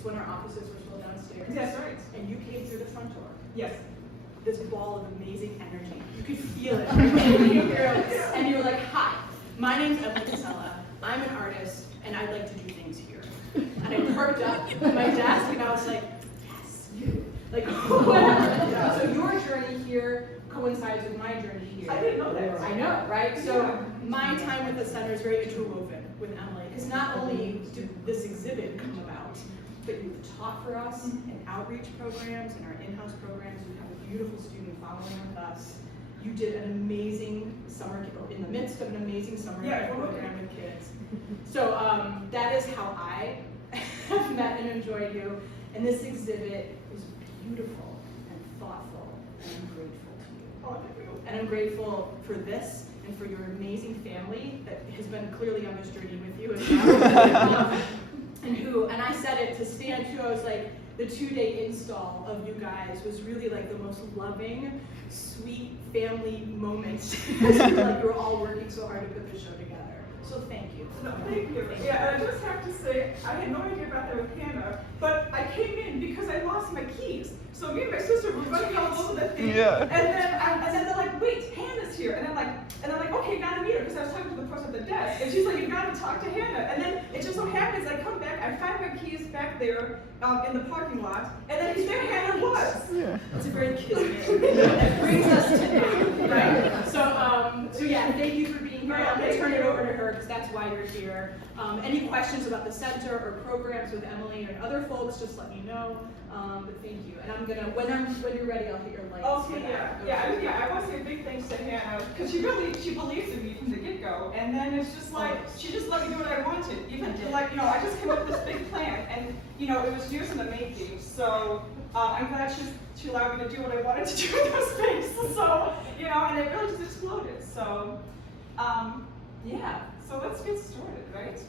It's when our offices were still downstairs. That's right. And you came through the front door. Yes. This ball of amazing energy. You could feel it. And you were like, hi, my name's Casella. I'm an artist, and I'd like to do things here. And I perked up at my desk, and I was like, yes, you. Like, whatever. Yeah. So your journey here coincides with my journey here. I didn't know that. I know, right? So my time with the center is very interwoven with Emily, because not only did this exhibit come about, but you've taught for us in outreach programs and our in-house programs. You have a beautiful student following with us. You did an amazing summer, in the midst of an amazing summer program with kids. So that is how I have met and enjoyed you. And this exhibit is beautiful and thoughtful, and I'm grateful to you. Oh, thank you. And I'm grateful for this and for your amazing family that has been clearly on this journey with you as well. And I said it to Stan too, I was like, the 2-day install of you guys was really like the most loving, sweet family moment. Like you were all working so hard to put this show together. So thank you. No, thank you. Yeah, and I just have to say, I had no idea about that with Hannah, but I came in because I lost my keys. So me and my sister were running all over the thing. Yeah. And then they're like, wait, Hannah's here. And I'm like, okay, gotta meet her, because I was talking to the person at the desk. And she's like, you gotta talk to Hannah. And then it just so happens I come back, I find my keys back there in the parking lot, and then there Hannah was. Yeah. It's a very kid name. That brings us to now, right? So yeah, thank you for being here. I'm gonna turn it over to her because that's why you're here. Any questions about the center or programs with Emily and other folks, just let me know. But thank you. And I'm gonna, when you're ready, I'll hit your lights. Okay, yeah. I want to say a big thanks to Hannah, because she believed in me from the get-go, and then it's just like, she just let me do what I wanted. Even like, I just came up with this big plan, and it was years in the making. So I'm glad she allowed me to do what I wanted to do in those things. So, and it really just exploded. So, yeah. So let's get started, right? So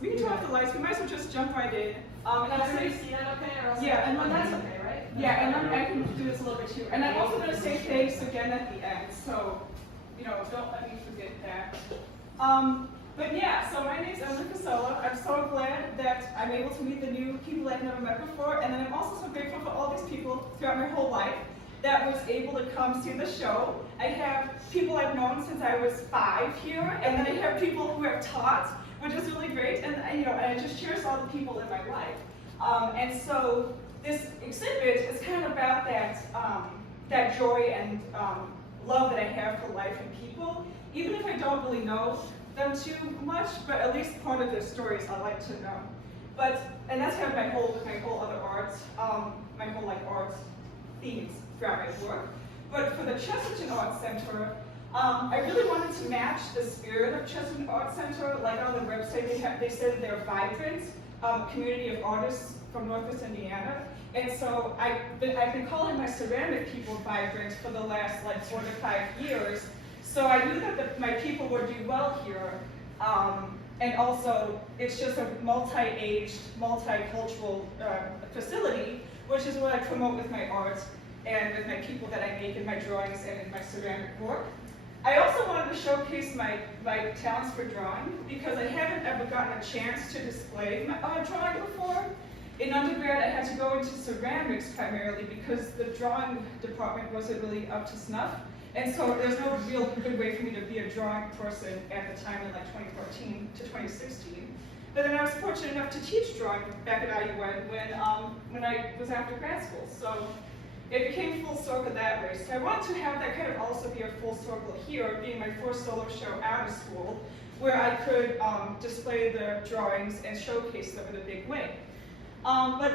we can turn off the lights. We might as well just jump right in. And everybody see that okay? Or else and then that's okay, right? Yeah, and then I can do this a little bit too. And I'm also going to say thanks again at the end, so don't let me forget that. But yeah, so my name's Casella. I'm so glad that I'm able to meet the new people I've never met before, and then I'm also so grateful for all these people throughout my whole life that was able to come see the show. I have people I've known since I was 5 here, and then I have people who have taught, which is really great, and I just cherish all the people in my life. And so this exhibit is kind of about that joy and love that I have for life and people, even if I don't really know them too much, but at least part of their stories I like to know. And that's kind of my whole other arts, my whole arts themes throughout my work. But for the Chesterton Arts Center, I really wanted to match the spirit of Chesterton Arts Center. Like on the website, they said that they're a vibrant community of artists from Northwest Indiana. And so I've been calling my ceramic people vibrant for the last 4 to 5 years. So I knew that my people would do well here. And also, it's just a multi-aged, multicultural facility, which is what I promote with my art and with my people that I make in my drawings and in my ceramic work. I also wanted to showcase my talents for drawing, because I haven't ever gotten a chance to display my drawing before. In undergrad, I had to go into ceramics primarily because the drawing department wasn't really up to snuff. And so there's no real good way for me to be a drawing person at the time in 2014 to 2016. But then I was fortunate enough to teach drawing back at IUN when I was after grad school. So it became full circle that way. So I wanted to have that kind of also be a full circle here, being my first solo show out of school, where I could display the drawings and showcase them in a big way. And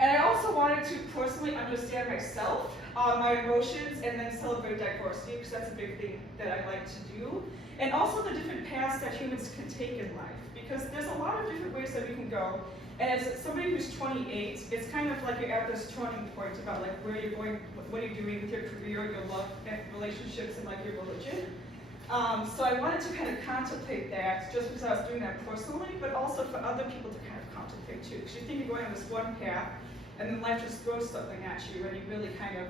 I also wanted to personally understand myself, my emotions, and then celebrate diversity, because that's a big thing that I like to do. And also the different paths that humans can take in life, because there's a lot of different ways that we can go. And as somebody who's 28, it's kind of like you're at this turning point about where you're going, what are you doing with your career, your love, and relationships, and your religion. So I wanted to kind of contemplate that, just because I was doing that personally, but also for other people to kind of contemplate too. Because you think you're going on this one path, and then life just throws something at you, and you really kind of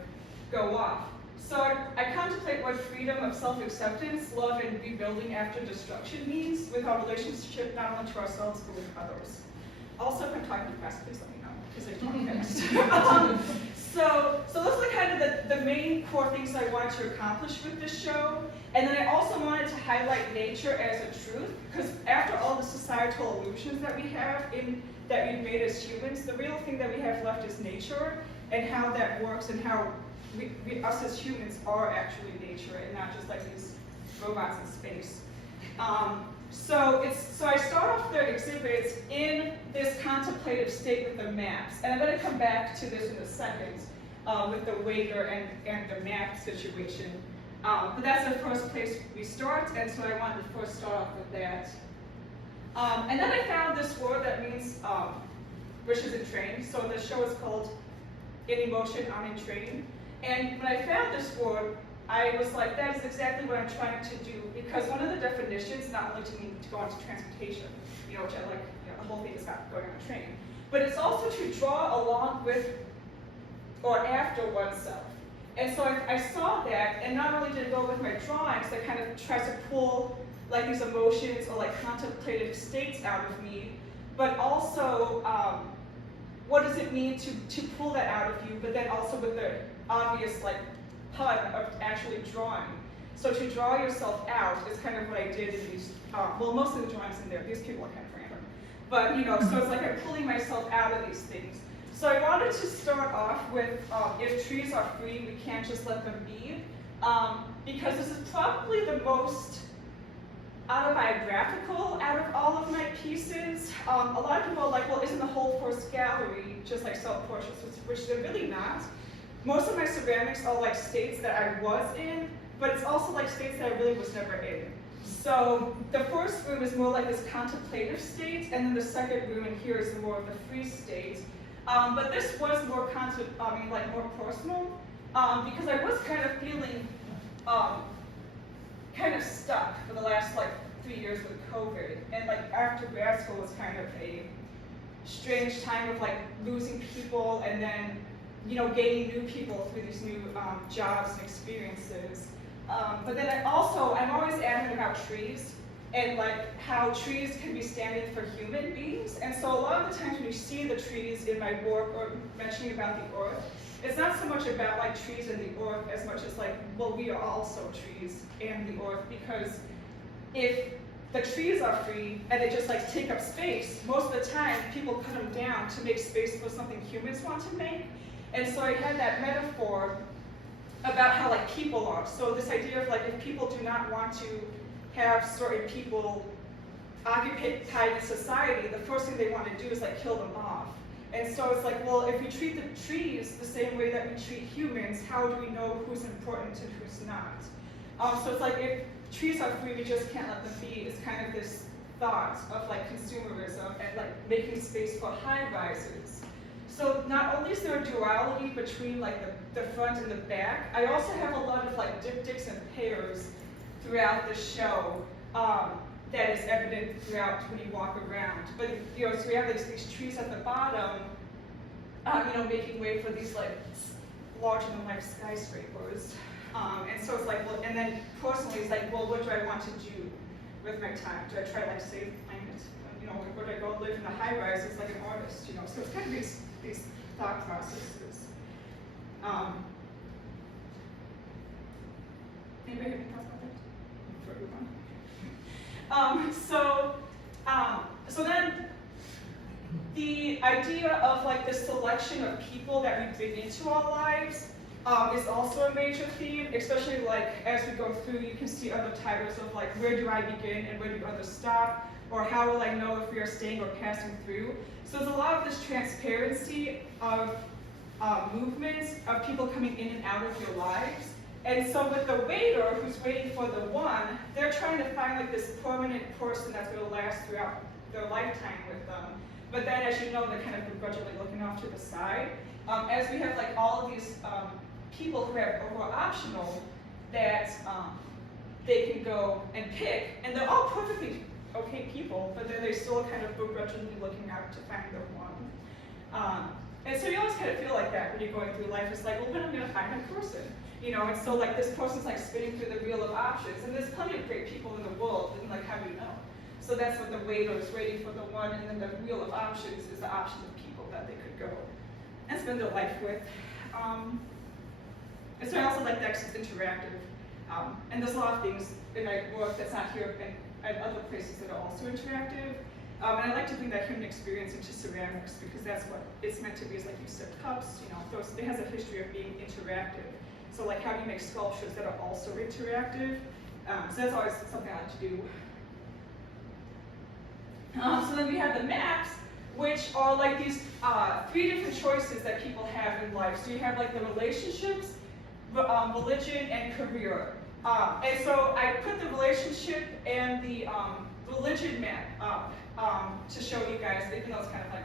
go off. So I contemplate what freedom of self-acceptance, love, and rebuilding after destruction means with our relationship not only to ourselves, but with others. Also, if I'm talking too fast, please let me know, because I talk fast. So those are kind of the main core things I wanted to accomplish with this show. And then I also wanted to highlight nature as a truth, because after all the societal illusions that we have that we've made as humans, the real thing that we have left is nature, and how that works, and how us as humans are actually nature, and not just like these robots in space. So I start off the exhibits in this contemplative state with the maps, and I'm going to come back to this in a second with the waiter and the map situation. But that's the first place we start, and so I wanted to first start off with that. And then I found this word that means, which is entrain. So the show is called In Emotion, I'm Entrain. And when I found this word, I was like, that is exactly what I'm trying to do, because one of the definitions, not only to mean to go into transportation, which I like, the whole thing is not going on a train, but it's also to draw along with or after oneself. And so I saw that, and not only did it go with my drawings that kind of tries to pull like these emotions or like contemplative states out of me, but also what does it mean to pull that out of you, but then also with the obvious like pun of actually drawing. So to draw yourself out is kind of what I did in these, well, most of the drawings in there, these people are kind of random. But, so it's like I'm pulling myself out of these things. So I wanted to start off with, if trees are free, we can't just let them be, because this is probably the most autobiographical out of all of my pieces. A lot of people are like, well, isn't the whole first gallery just like self-portraits, which they're really not. Most of my ceramics are like states that I was in, but it's also like states that I really was never in. So the first room is more like this contemplative state, and then the second room in here is more of the free state. But this was more more personal, because I was kind of feeling kind of stuck for the last like 3 years with COVID, and like after grad school was kind of a strange time of like losing people, and then gaining new people through these new jobs and experiences. But then I'm always adamant about trees, and like how trees can be stand-in for human beings. And so a lot of the times when you see the trees in my work or mentioning about the earth, it's not so much about like trees and the earth as much as like, well, we are also trees and the earth, because if the trees are free and they just like take up space, most of the time people cut them down to make space for something humans want to make. And so I had that metaphor about how like people are. So this idea of like, if people do not want to have certain people occupied in society, the first thing they want to do is like kill them off. And so it's like, well, if we treat the trees the same way that we treat humans, how do we know who's important and who's not? So it's like, if trees are free, we just can't let them be. It's kind of this thought of like consumerism and like making space for high rises. So not only is there a duality between like the front and the back, I also have a lot of like diptychs and pairs throughout the show that is evident throughout when you walk around. But so we have these trees at the bottom, making way for these like larger than life skyscrapers. And so it's like, well, and then personally it's like, well, what do I want to do with my time? Do I try to like save the planet? Or do I go live in the high rise as like an artist? So it's kind of these thought processes. Anybody have any thoughts about that? Before we move on? So then the idea of like the selection of people that we bring into our lives is also a major theme, especially like as we go through, you can see other titles of like, where do I begin and where do others stop? Or how will I know if we are staying or passing through? So there's a lot of this transparency of movements, of people coming in and out of your lives. And so with the waiter who's waiting for the one, they're trying to find like this permanent person that's going to last throughout their lifetime with them. But then, as you know, they're kind of begrudgingly looking off to the side. As we have like all of these people who are optional that they can go and pick, and they're all perfectly okay people, but then they still kind of begrudgingly looking out to find the one. And so you always kind of feel like that when you're going through life. It's like, well, when am I going to find that person? And so like this person's like spinning through the wheel of options, and there's plenty of great people in the world, and like how do you know? So that's what the waiter is waiting for the one, and then the wheel of options is the option of people that they could go and spend their life with. And so I also like that 'cause it's interactive. And there's a lot of things in my work that's not here and other places that are also interactive. And I like to bring that human experience into ceramics because that's what it's meant to be, is like you said, cups, it has a history of being interactive. So like how do you make sculptures that are also interactive? So that's always something I like to do. So then we have the maps, which are like these 3 different choices that people have in life. So you have like the relationships, religion, and career. And so I put the relationship and the religion map up to show you guys, even though it's kind of like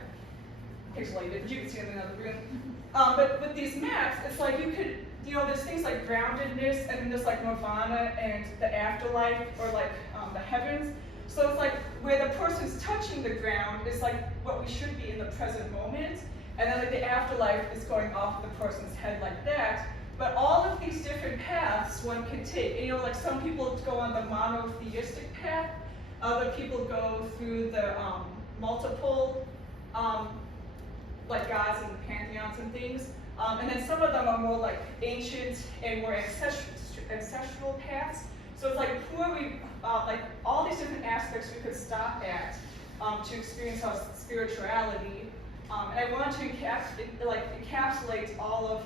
pixelated, but you can see them in another room. But with these maps, it's like you could, there's things like groundedness, and then there's like nirvana and the afterlife, or like the heavens. So it's like where the person's touching the ground is like what we should be in the present moment, and then like the afterlife is going off the person's head like that. But all of these different paths one can take. Like some people go on the monotheistic path, other people go through the multiple like gods and pantheons and things. And then some of them are more like ancient and more ancestral paths. So it's like who are we, like all these different aspects we could stop at to experience our spirituality. And I wanted to encapsulate all of,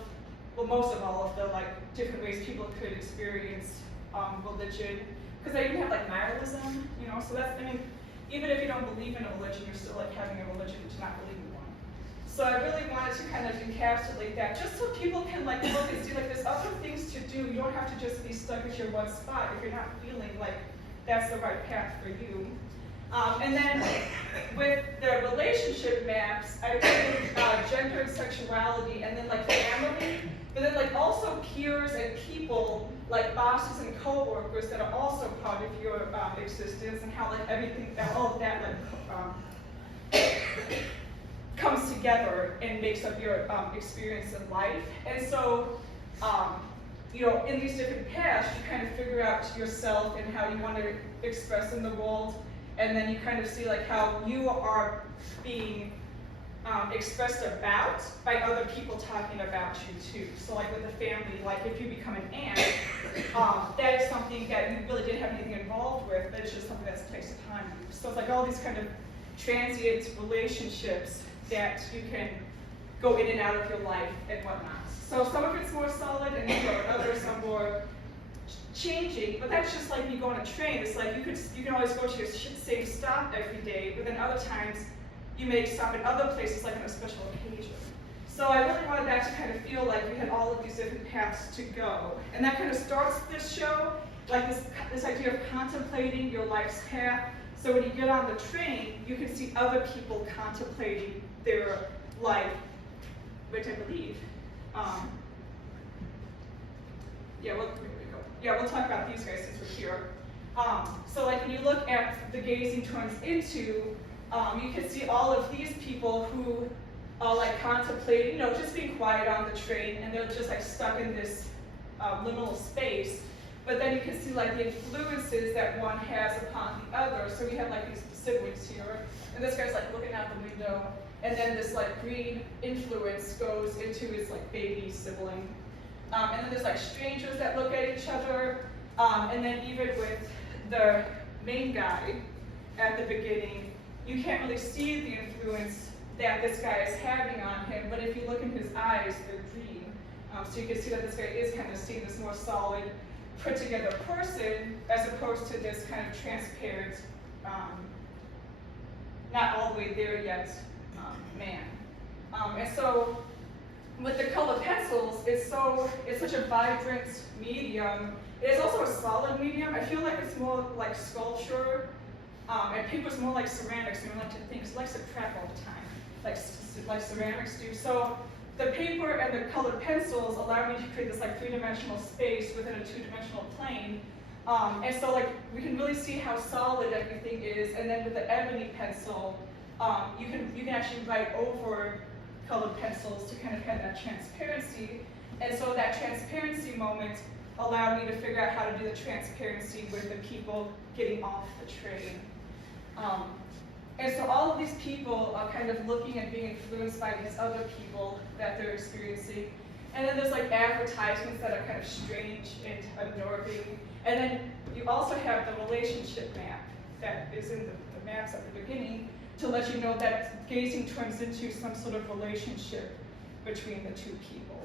most of all of the like different ways people could experience religion. Because they even have like nihilism, so that's, even if you don't believe in a religion, you're still like having a religion to not believe in one. So I really wanted to kind of encapsulate that, just so people can like look and see like there's other things to do. You don't have to just be stuck at your one spot if you're not feeling like that's the right path for you. And then with the relationship maps, I put gender and sexuality, and then like family, but then like also peers and people, like bosses and co-workers that are also part of your existence, and how like everything, all of that like comes together and makes up your experience in life. And so, in these different paths, you kind of figure out yourself and how you want to express in the world. And then you kind of see like how you are being expressed about by other people talking about you too. So like with the family, like if you become an aunt, that is something that you really didn't have anything involved with, but it's just something that's placed upon you. So it's like all these kind of transient relationships that you can go in and out of your life and whatnot. So some of it's more solid, and others are more changing, but that's just like you go on a train. It's like you can always go to your same stop every day, but then other times you may stop at other places like on a special occasion. So I really wanted that to kind of feel like you had all of these different paths to go. And that kind of starts this show, like this idea of contemplating your life's path. So when you get on the train, you can see other people contemplating their life, which I believe, we'll talk about these guys since we're here. So like when you look at the gazing turns into, you can see all of these people who are like contemplating, just being quiet on the train, and they're just like stuck in this liminal space. But then you can see like the influences that one has upon the other. So we have like these siblings here, and this guy's like looking out the window, and then this like green influence goes into his like baby sibling. And then there's like strangers that look at each other, and then even with the main guy at the beginning, you can't really see the influence that this guy is having on him, but if you look in his eyes, they're green. So you can see that this guy is kind of seeing this more solid, put together person, as opposed to this kind of transparent, not all the way there yet, man. And so, with the colored pencils, it's such a vibrant medium. It is also a solid medium. I feel like it's more like sculpture, and paper's more like ceramics. We like to think, it likes to crack all the time, like ceramics do. So the paper and the colored pencils allow me to create this like 3-dimensional space within a 2-dimensional plane. And so like we can really see how solid everything is. And then with the ebony pencil, you can actually write over colored pencils to kind of have that transparency. And so that transparency moment allowed me to figure out how to do the transparency with the people getting off the train. And so all of these people are kind of looking and being influenced by these other people that they're experiencing. And then there's like advertisements that are kind of strange and unnerving. And then you also have the relationship map that is in the maps at the beginning to let you know that gazing turns into some sort of relationship between the two people.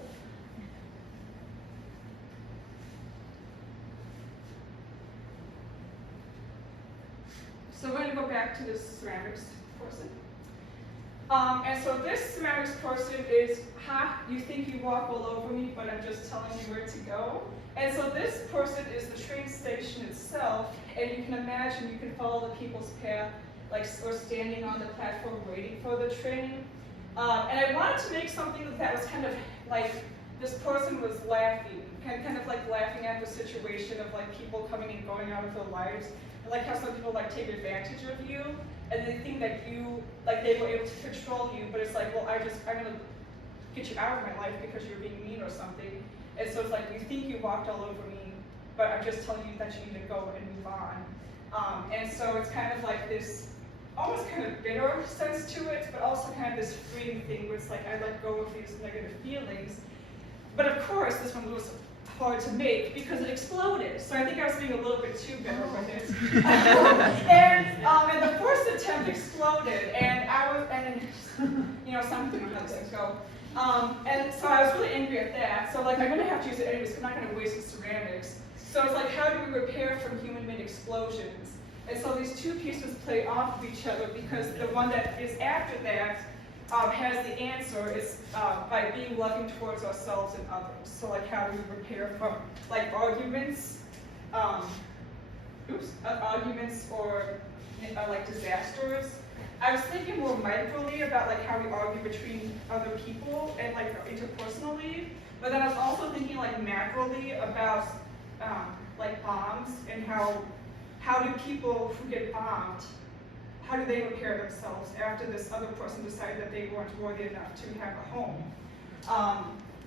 So we're going to go back to this ceramics person. And so this ceramics person is, you think you walk all over me, but I'm just telling you where to go. And so this person is the train station itself, and you can imagine you can follow the people's path, like or standing on the platform waiting for the train. And I wanted to make something that was kind of like this person was laughing, kind of like laughing at the situation of like people coming and going out of their lives. I like how some people like take advantage of you, and they think that you, like they were able to control you, but it's like, well, I'm gonna get you out of my life because you're being mean or something. And so it's like, you think you walked all over me, but I'm just telling you that you need to go and move on. And so it's kind of like this, almost kind of bitter sense to it, but also kind of this freeing thing where it's like, I let go of these negative feelings. But of course, this one was hard to make because it exploded. So I think I was being a little bit too bitter with it. And the first attempt exploded, and something how things go. And so I was really angry at that. So like, I'm gonna have to use it anyways, I'm not gonna waste the ceramics. So it's like, how do we repair from human-made explosions? And so these two pieces play off of each other because the one that is after that has the answer is by being loving towards ourselves and others. So like, how do we repair from like arguments, arguments or like disasters? I was thinking more microly about like how we argue between other people and like interpersonally, but then I was also thinking like macroly about like bombs and how do people who get bombed, how do they repair themselves after this other person decided that they weren't worthy enough to have a home?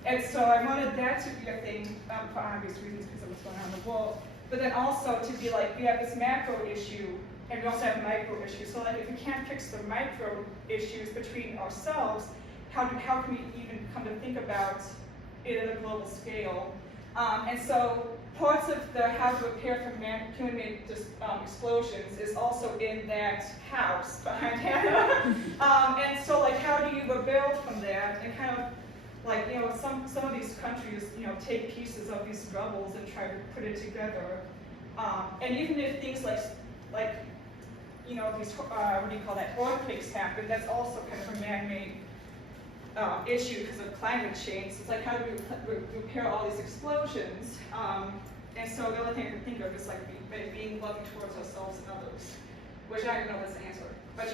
And so I wanted that to be a thing for obvious reasons because of what's going on in the world, but then also to be like, we have this macro issue and we also have micro issues. So like, if we can't fix the micro issues between ourselves, how can we even come to think about it at a global scale? And so parts of the how to repair from human-made explosions is also in that house behind Hannah. And so like, how do you rebel from that and kind of like, some of these countries, take pieces of these rubbles and try to put it together. And even if things like these, what do you call that, earthquakes happen, that's also kind of a man-made issue because of climate change. So it's like, how do we repair all these explosions? And so the only thing I can think of is like being loving towards ourselves and others, which I don't know what's the answer, but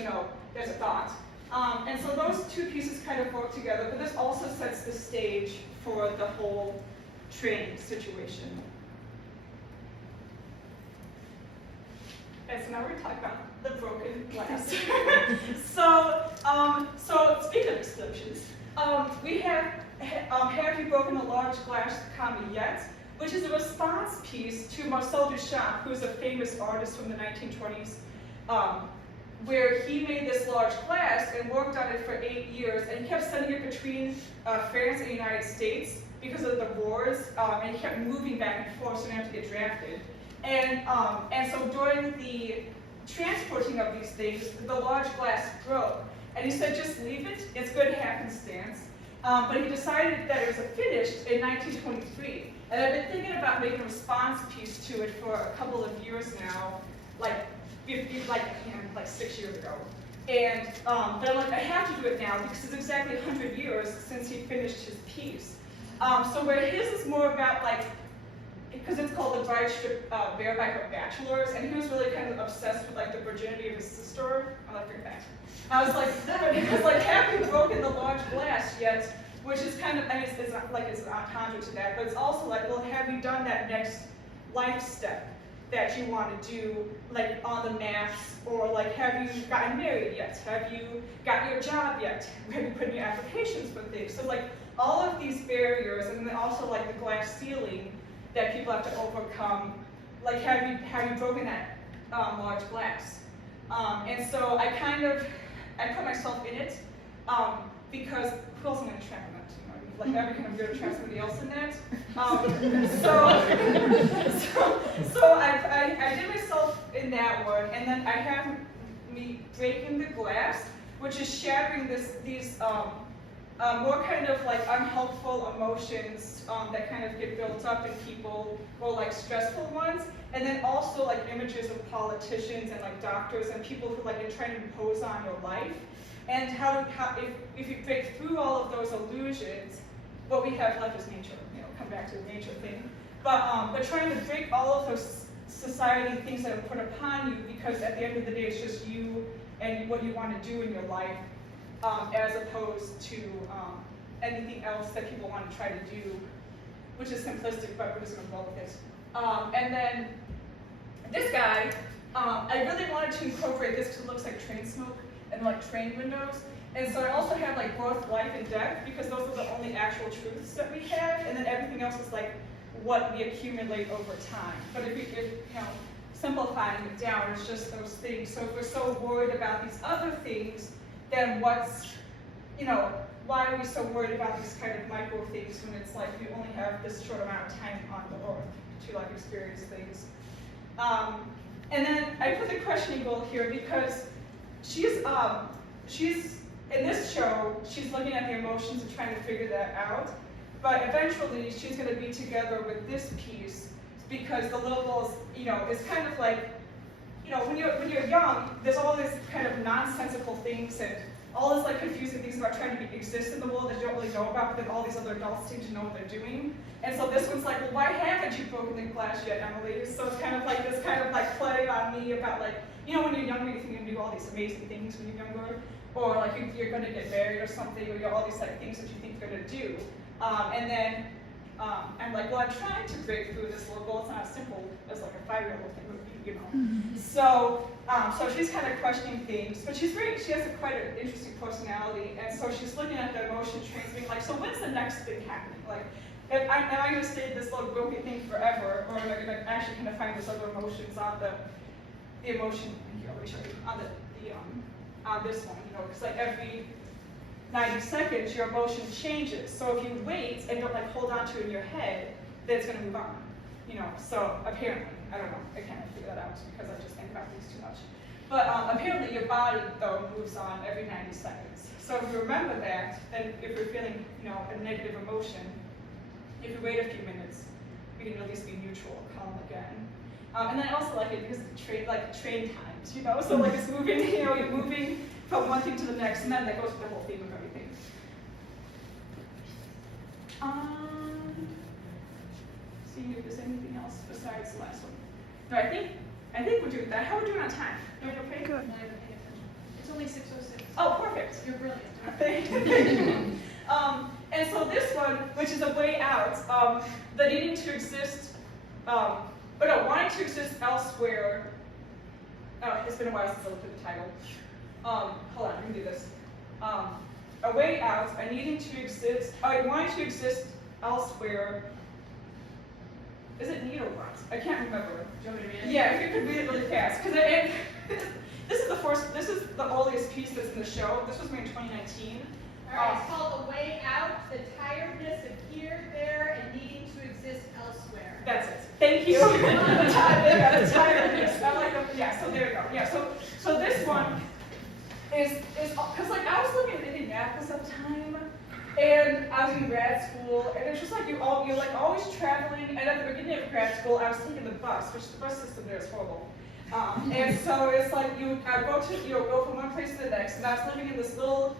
there's a thought. And so those two pieces kind of work together, but this also sets the stage for the whole train situation. And so now we're going to talk about the broken glass. So speaking of explosions, we have you broken a large glass comma yet? Which is a response piece to Marcel Duchamp, who's a famous artist from the 1920s, where he made this large glass and worked on it for 8 years, and he kept sending it between France and the United States because of the wars, and he kept moving back and forth so he didn't have to get drafted. And so during the transporting of these things, the large glass broke, and he said, just leave it, it's good happenstance. But he decided that it was finished in 1923. And I've been thinking about making a response piece to it for a couple of years now, like 6 years ago. And but I'm like, I have to do it now because it's exactly 100 years since he finished his piece. So where his is more about like, because it's called The Bride Stripped Bare by Her Bachelors, and he was really kind of obsessed with like the virginity of his sister. I like that. I was like, but he was like, have you broken the large glass yet? Which is kind of, I mean, it's not like it's an entendre to that, but it's also like, well, have you done that next life step that you want to do, like on the maps, or like, have you gotten married yet? Have you got your job yet? Have you put in your applications for things? So like, all of these barriers, and then also like the glass ceiling that people have to overcome, like, have you broken that large glass? And so I put myself in it, because who else am I going to trap in that? You know, like that would be kind of weird to trap somebody else in that. So I did myself in that one, and then I have me breaking the glass, which is shattering these more kind of like unhelpful emotions that kind of get built up in people, or like stressful ones, and then also like images of politicians and like doctors and people who like are trying to impose on your life, and how if you break through all of those illusions, what we have left is nature. You know, come back to the nature thing, but trying to break all of those society things that are put upon you, because at the end of the day it's just you and what you want to do in your life, as opposed to anything else that people want to try to do, which is simplistic, but we're just going to roll with it. And then this guy, I really wanted to incorporate this because it looks like train smoke and like train windows. And so I also have like birth, life, and death, because those are the only actual truths that we have, and then everything else is like what we accumulate over time. But if you know, simplifying it down, it's just those things. So if we're so worried about these other things, then why are we so worried about these kind of micro things when it's like we only have this short amount of time on the earth to like experience things. And then I put the questioning goal here because she's in this show, she's looking at the emotions and trying to figure that out. But eventually she's going to be together with this piece, because the little girl's, is kind of like, when you're young, there's all these kind of nonsensical things and all this like confusing things about trying to exist in the world that you don't really know about, but then all these other adults seem to know what they're doing. And so this one's like, well, why haven't you broken the glass yet, Emily? So it's kind of like this kind of like play on me about like, when you're younger, you think you can do all these amazing things when you're younger, or like you're going to get married or something, or all these like things that you think you're going to do. And then I'm like, well, I'm trying to break through this little goal. It's not as simple as like a 5-year-old thing would be, Mm-hmm. So she's kind of questioning things, but she has quite an interesting personality, and so she's looking at the emotion trains, being like, so when's the next thing happening? Like, am I going to stay in this little broken thing forever, or am I going to actually kind of find those other emotions on the emotion? Here, let me show you on on this one, because like every 90 seconds, your emotion changes. So if you wait and don't like hold on to it in your head, then it's going to move on. So apparently, I don't know, I can't figure that out because I just think about things too much. But apparently your body, though, moves on every 90 seconds. So if you remember that, then if you're feeling, a negative emotion, if you wait a few minutes, we can at least be neutral, calm again. And then I also like it because it's train times, so like it's moving, you're moving from one thing to the next, and then that goes with the whole theme of everything. See if there's anything else besides the last one. No, I think we're doing that. How are we doing on time? Doing okay? Good. It's only 6:06. Oh, perfect. You're brilliant. Thank you. And so this one, which is a way out, the needing to exist, wanting to exist elsewhere. It's been a while since I looked at the title. Hold on, let me do this. A way out, a needing to exist, wanting to exist elsewhere. Is it need or want? I can't remember. Do you want me to read it? Yeah, if you could read it really fast, because this is the earliest piece that's in the show. This was made in 2019. All right, it's called A Way Out, the tiredness of here, there, and needing to exist elsewhere. That's it. Thank you. The tiredness. I like the, yeah, so there you go. Yeah, so this one is because like I was living in Indianapolis at the time, and I was in grad school, and it's just like you're like always traveling. And at the beginning of grad school, I was taking the bus, which the bus system there is horrible. And so it's like I go from one place to the next, and I was living in this little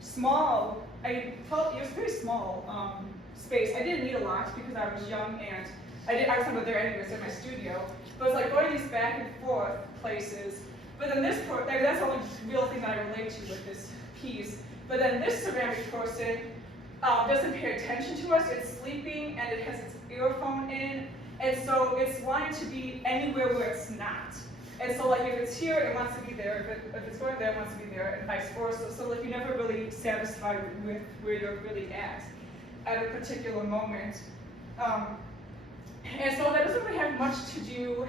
small. It was very small space. I didn't need a lot because I was young, and I was never there anyways in my studio. But it's like going these back and forth places. But then this that's the only real thing that I relate to with this piece. But then this ceramic person doesn't pay attention to us. It's sleeping, and it has its earphone in, and so it's wanting to be anywhere where it's not. And so like if it's here, it wants to be there. If it's going there, it wants to be there, and vice versa. So like you're never really satisfied with where you're really at a particular moment. And so that doesn't really have much to do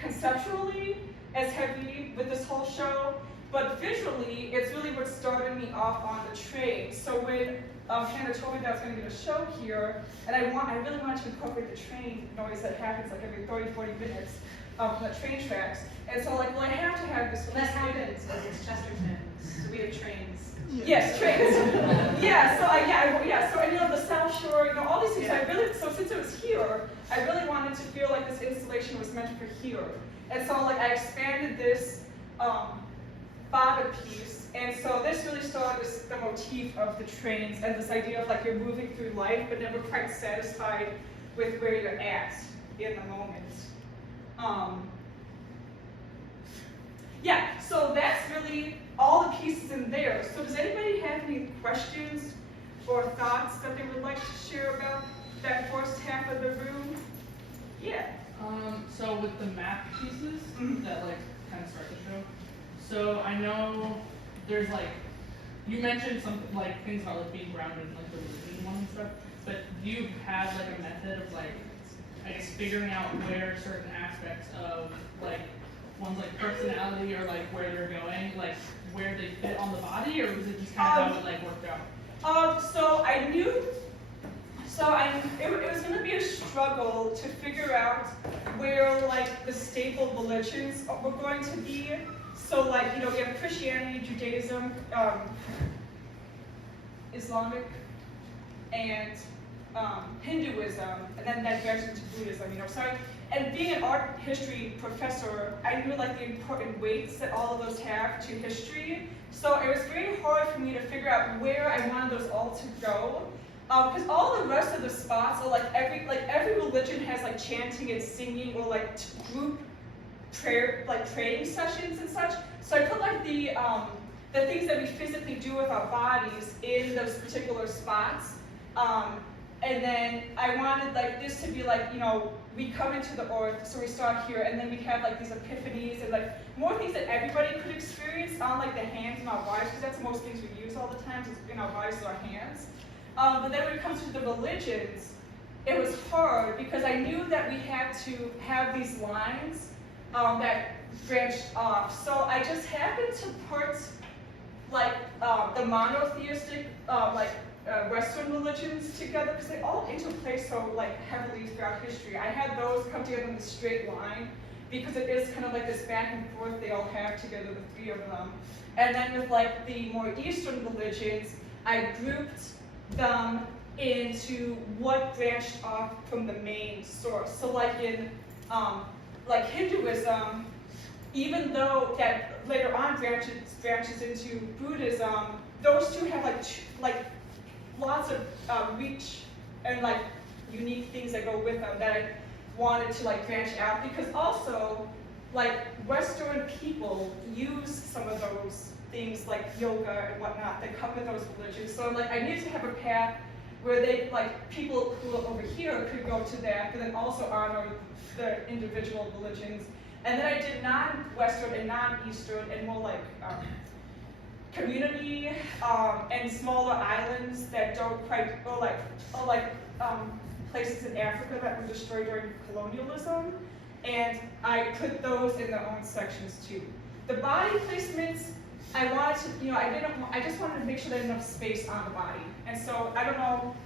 conceptually as heavy with this whole show, but visually, it's really what started me off on the train. So when Hannah told me that I was going to get a show here, and I really wanted to incorporate the train noise that happens like every 30, 40 minutes from the train tracks. And so like, well, I have to have this. Well, that happens because it's Chesterton, so we have trains. Yes, trains. So you know, the South Shore, you know, all these things. So since it was here, I really wanted to feel like this installation was meant for here. And so like I expanded this bobbin piece, and so this really started the motif of the trains and this idea of like you're moving through life but never quite satisfied with where you're at in the moment. So that's really all the pieces in there. So does anybody have any questions or thoughts that they would like to share about that first half of the room? Yeah. So with the map pieces that like kind of start the show, so I know there's like, you mentioned something like things about like being grounded in like the religion one and stuff, but do you have like a method of like, I guess figuring out where certain aspects of like one's like personality or like where they're going, like where they fit on the body, or was it just kind of how it like worked out? So I knew, it was going to be a struggle to figure out where like the staple religions were going to be. So like, you know, we have Christianity, Judaism, Islamic, and Hinduism, and then that branches into Buddhism, you know. And being an art history professor, I knew like the important weights that all of those have to history. So it was very hard for me to figure out where I wanted those all to go. Because all the rest of the spots are like every religion has like chanting and singing or like group prayer, like praying sessions and such. So I put like the things that we physically do with our bodies in those particular spots. And then I wanted like this to be like, you know, we come into the earth, so we start here, and then we have like these epiphanies and like more things that everybody could experience on like the hands and our bodies, because that's most things we use all the time, is in our bodies and our hands. But then when it comes to the religions, it was hard because I knew that we had to have these lines that branched off. So I just happened to put like the monotheistic Western religions together because they all interplay so like heavily throughout history. I had those come together in a straight line because it is kind of like this back and forth they all have together, the three of them. And then with like the more Eastern religions, I grouped them into what branched off from the main source. So like in like Hinduism, even though that later on branches into Buddhism, those two have like lots of reach and like unique things that go with them that I wanted to like branch out, because also like Western people use some of those things like yoga and whatnot that come with those religions. So like I needed to have a path where they like people who are over here could go to that, but then also honor the individual religions. And then I did non-Western and non-Eastern and more like community and smaller islands that don't quite, or like places in Africa that were destroyed during colonialism, and I put those in their own sections too. The body placements, I wanted to, you know, I just wanted to make sure there's enough space on the body, and so I don't know,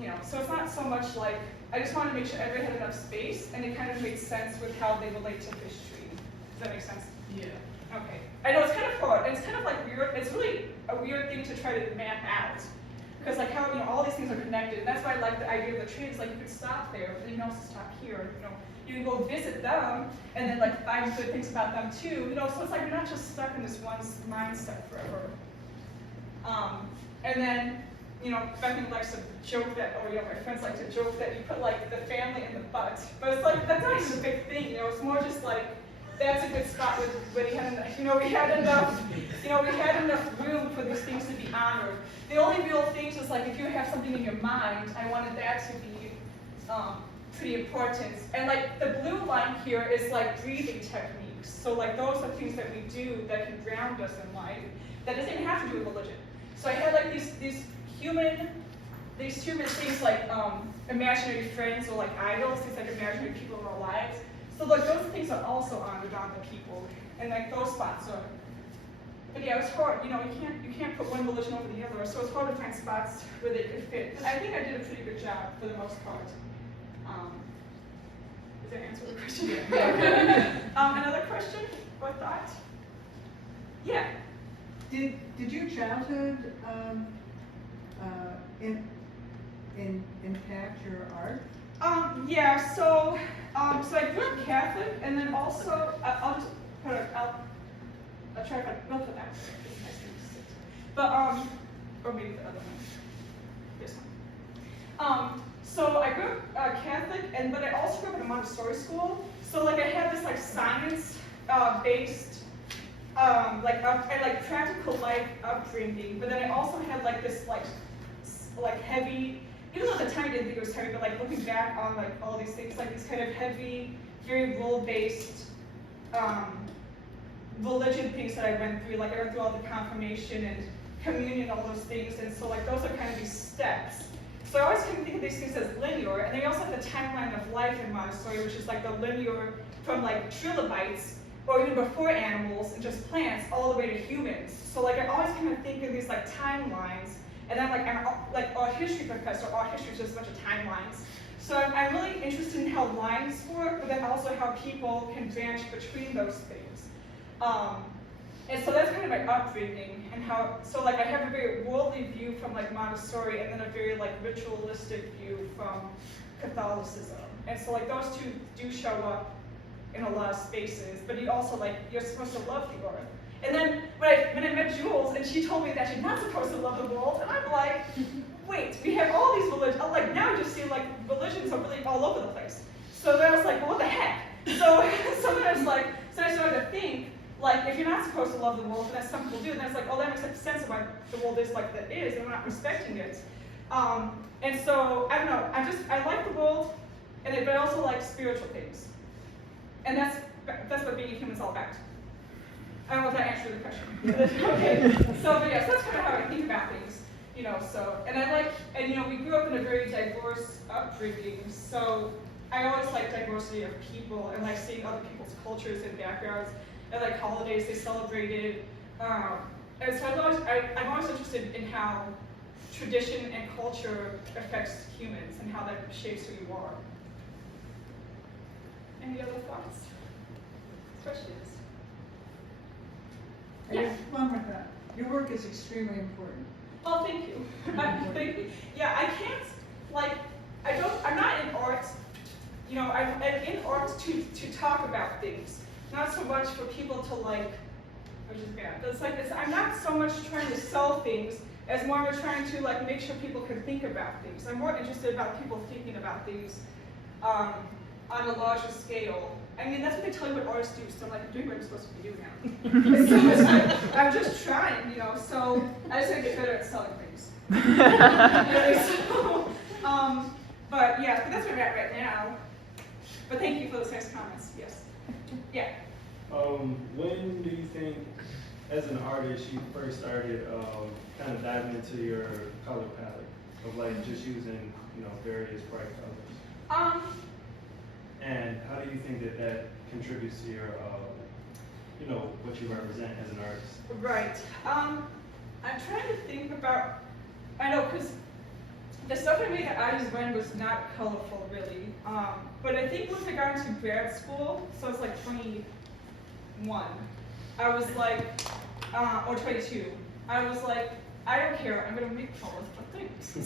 you know, so it's not so much like, I just wanted to make sure everybody had enough space, and it kind of made sense with how they relate to history. Does that make sense? Yeah. Okay. I know it's kind of hard, and it's kind of like weird. It's really a weird thing to try to map out, because like how, you know, all these things are connected. And that's why I like the idea of the trains. Like you could stop there, but then you can also stop here. You know, you can go visit them, and then like find good things about them too. You know, so it's like you're not just stuck in this one mindset forever. And then, you know, Becky likes to joke that, or you know, my friends like to joke that you put like the family in the butt, but it's like that's not even a big thing. You know, it's more just like, that's a good spot when we had enough, we had enough room for these things to be honored. The only real things is like if you have something in your mind, I wanted that to be pretty important. And like the blue line here is like breathing techniques. So like those are things that we do that can ground us in life. That doesn't even have to do with religion. So I had like these human things like imaginary friends or like idols, things like imaginary people in our lives. So like those things are also honored on the people, and like those spots are. But yeah, it's hard. You know, you can't put one religion over the other, so it's hard to find spots where they could fit. And I think I did a pretty good job for the most part. Does that answer the question? Another question or thought? Yeah. Did your childhood impact your art? Yeah. So I grew up Catholic, and then also I'll just put it. I'll try to put that. It's nice to sit. But or maybe the other one. This one. So I grew up Catholic, but I also grew up in a Montessori school. So like I had this like science based like practical life upbringing, but then I also had like this like heavy, even though at the time I didn't think it was heavy, but like looking back on like all these things, like these kind of heavy, very rule based religion things that I went through. Like I went through all the confirmation and communion, all those things, and so like those are kind of these steps. So I always kind of think of these things as linear, and then you also have the timeline of life in Montessori, which is like the linear from like trilobites, or even before animals and just plants, all the way to humans. So like I always kind of think of these like timelines, and then like I'm like art history professor. Art history is just a bunch of timelines. So I'm really interested in how lines work, but then also how people can branch between those things. And so that's kind of my upbringing, and how, so like I have a very worldly view from like Montessori, and then a very like ritualistic view from Catholicism. And so like those two do show up in a lot of spaces, but you also like, you're supposed to love the earth. And then when I met Jules, and she told me that you're not supposed to love the world, and I'm like, wait, we have all these religions. I'm like, now I just see like religions are really all over the place. So then I was like, well, what the heck? So then I was like, so I started to think, like, if you're not supposed to love the world, and that's some people do, then it's like, oh, that makes sense of why the world is like that is, and we're not respecting it. And so, I don't know, I like the world, but I also like spiritual things. And that's what being a human is all about. I don't know if that answered the question. Okay, so, but yeah, so that's kind of how I think about things, you know, so, and you know, we grew up in a very diverse upbringing, so I always like diversity of people, and like seeing other people's cultures and backgrounds, and like holidays they celebrated, and so I'm always interested in how tradition and culture affects humans and how that shapes who you are. Any other thoughts? Questions? Yeah. One more thought. Your work is extremely important. Oh, thank you. Thank you. Yeah, I can't, like, I'm not in art, you know, I'm in art to talk about things, not so much for people to like, which is bad. It's like, I'm not so much trying to sell things as more of trying to like make sure people can think about things. I'm more interested about people thinking about things on a larger scale. I mean, that's what they tell you what artists do, so I'm like, I'm doing what I'm supposed to be doing now. So it's like, I'm just trying, you know, so I just gotta get better at selling things. But yeah, but that's where I'm at right now. But thank you for those nice comments, yes. Yeah. When do you think, as an artist, you first started kind of diving into your color palette of like just using, you know, various bright colors? And how do you think that contributes to your, you know, what you represent as an artist? Right. I'm trying to think about, I know, because the stuff I made at I Design was not colorful, really. But I think once I got into grad school, so it's like 21, I was like, or 22, I was like, I don't care, I'm gonna make colorful things.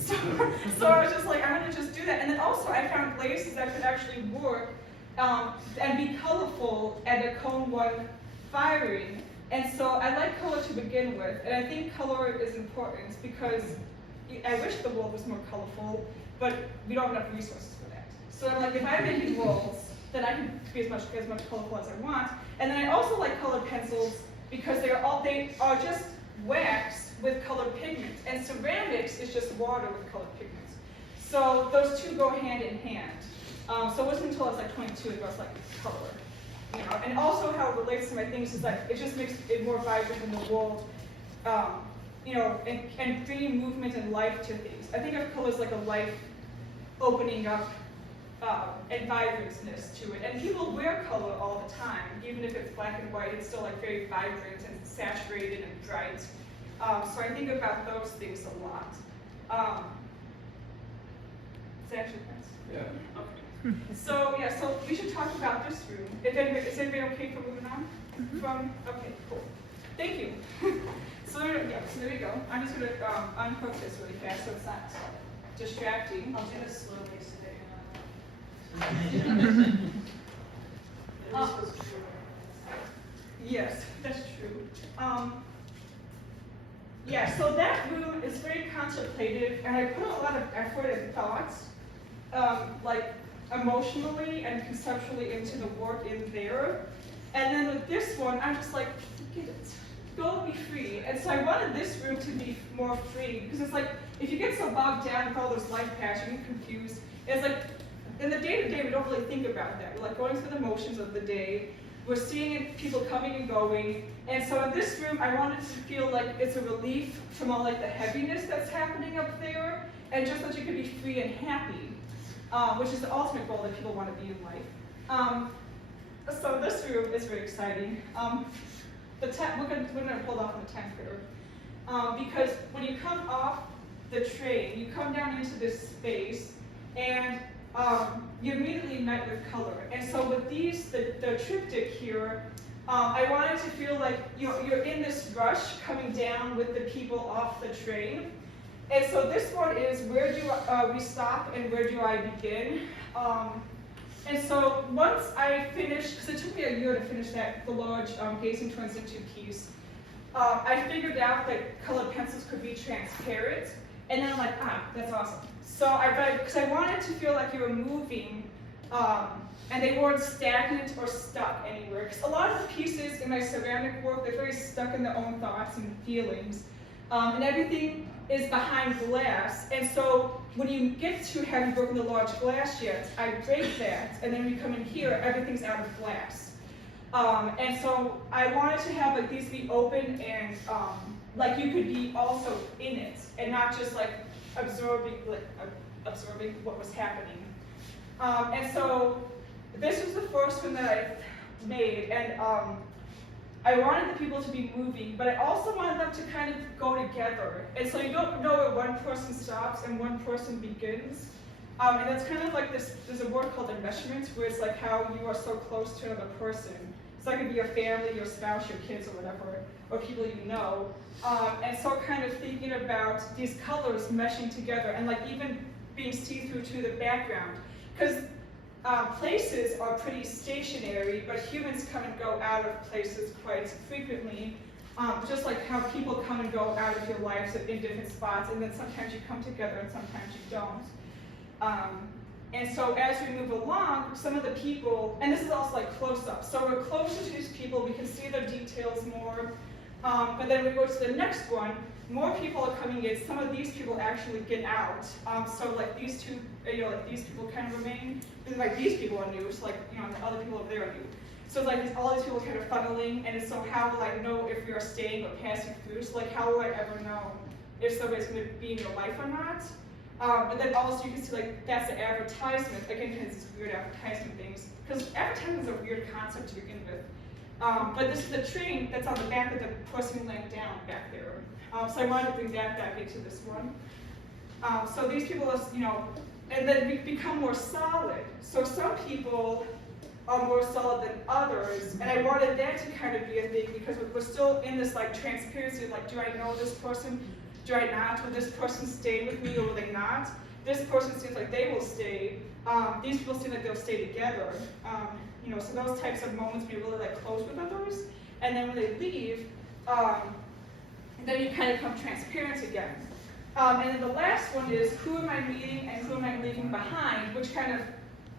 So I was just like, I'm gonna just do that. And then also I found glazes that could actually work and be colorful at a cone one firing. And so I like color to begin with, and I think color is important because I wish the world was more colorful, but we don't have enough resources for that. So I'm like, if I'm making worlds, then I can be as much colorful as I want. And then I also like colored pencils because they are just wax with colored pigment, and ceramics is just water with colored pigment. So those two go hand in hand. So it wasn't until I was like 22 it was like color. You know? And also how it relates to my things is that it just makes it more vibrant in the world, you know, and bringing movement and life to things. I think of color as like a life opening up and vibrantness to it. And people wear color all the time, even if it's black and white, it's still like very vibrant and saturated and bright. So I think about those things a lot. Is that actually nice? Yeah. Okay. So yeah, so we should talk about this room. Is everybody okay for moving on? Okay, cool. Thank you. So there we go. I'm just gonna unhook this really fast so it's not distracting. I'll do this slowly so that Yes, that's true. Yeah, so that room is very contemplative, and I put a lot of effort and thoughts, like emotionally and conceptually into the work in there. And then with this one, I'm just like, forget it. Go be free. And so I wanted this room to be more free, because it's like, if you get so bogged down with all those life paths, you get confused. It's like, in the day-to-day, we don't really think about that. We're like going through the motions of the day. We're seeing people coming and going. And so in this room, I wanted to feel like it's a relief from all like the heaviness that's happening up there, and just that you could be free and happy, which is the ultimate goal that people want to be in life. So this room is very exciting. We're gonna hold off on the 10th curve, because when you come off the train, you come down into this space, and you're immediately met with color. And so with these, the triptych here, I wanted to feel like you're in this rush coming down with the people off the train. And so this one is, where do we stop and where do I begin? And so once I finished, because it took me a year to finish the large Gazing Twins into piece, I figured out that colored pencils could be transparent. And then I'm like, that's awesome. So because I wanted to feel like you were moving, and they weren't stagnant or stuck anywhere. Because a lot of the pieces in my ceramic work, they're very stuck in their own thoughts and feelings. And everything is behind glass. And so when you get to having broken the large glass yet, I break that, and then we come in here, everything's out of glass. And so I wanted to have like these be open and like you could be also in it, and not just like absorbing what was happening. And so this was the first one that I made, and I wanted the people to be moving, but I also wanted them to kind of go together. And so you don't know where one person stops and one person begins. And that's kind of like this, there's a word called enmeshment, where it's like how you are so close to another person. So that could be your family, your spouse, your kids, or whatever, or people you know. And so kind of thinking about these colors meshing together and like even being see-through to the background. Because places are pretty stationary, but humans come and go out of places quite frequently. Just like how people come and go out of your lives in different spots, and then sometimes you come together and sometimes you don't. And so as we move along, some of the people, and this is also like close-up, so we're closer to these people, we can see their details more, but then we go to the next one, more people are coming in, some of these people actually get out, so like these two, like these people kind of remain, then like these people are new, so like, the other people over there are new. So it's like all these people kind of funneling, and so how will I know if we are staying or passing through? So like how will I ever know if somebody's going to be in your life or not? But then also you can see like that's the advertisement, again, because it's weird advertisement things, because advertisement is a weird concept to begin with. But this is the train that's on the back of the person laying down back there. So I wanted to bring that back into this one. So these people are, and then we become more solid. So some people are more solid than others, and I wanted that to kind of be a thing, because we're still in this like transparency, like do I know this person? Do I not? Will this person stay with me or will they not? This person seems like they will stay. These people seem like they'll stay together. So those types of moments when you're really like close with others, and then when they leave, then you kind of become transparent again. And then the last one is who am I meeting and who am I leaving behind, which kind of